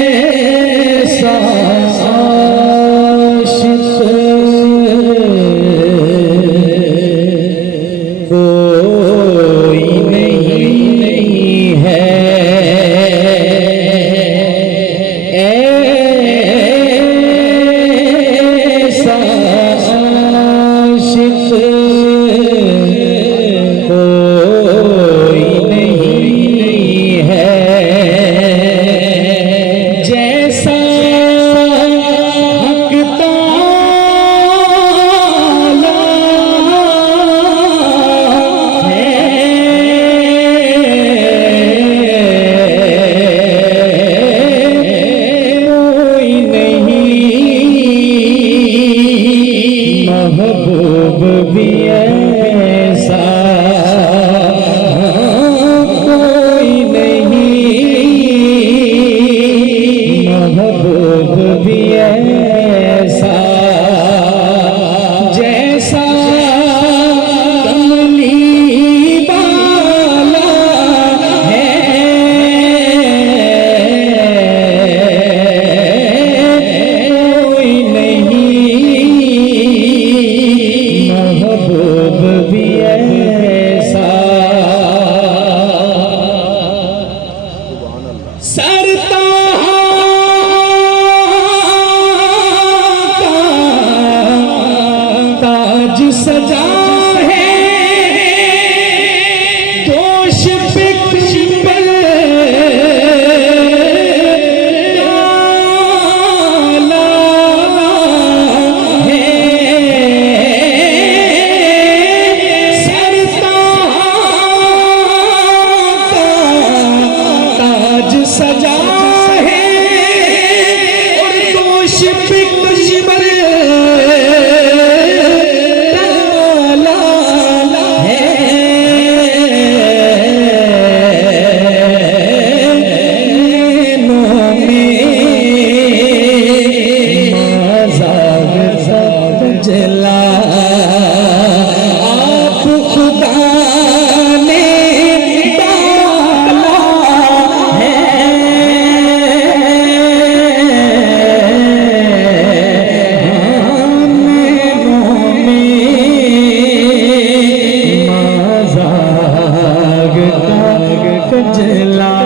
ऐसा आशिक कोई नहीं है। ऐसा आशिक कोई नहीं है जैसा हक ताला है। कोई नहीं महबूब भी ऐसा कोई नहीं महबूब भी ऐसा जैसा कमली वाला है। कोई नहीं महबूब भी ऐसा ताज सजा है दोष पे कुछ पर डाला है। ताज सजा है और दोष पे कुछ पर जला आप खुदा ने डाला है। नैनों में मज़ाक का जला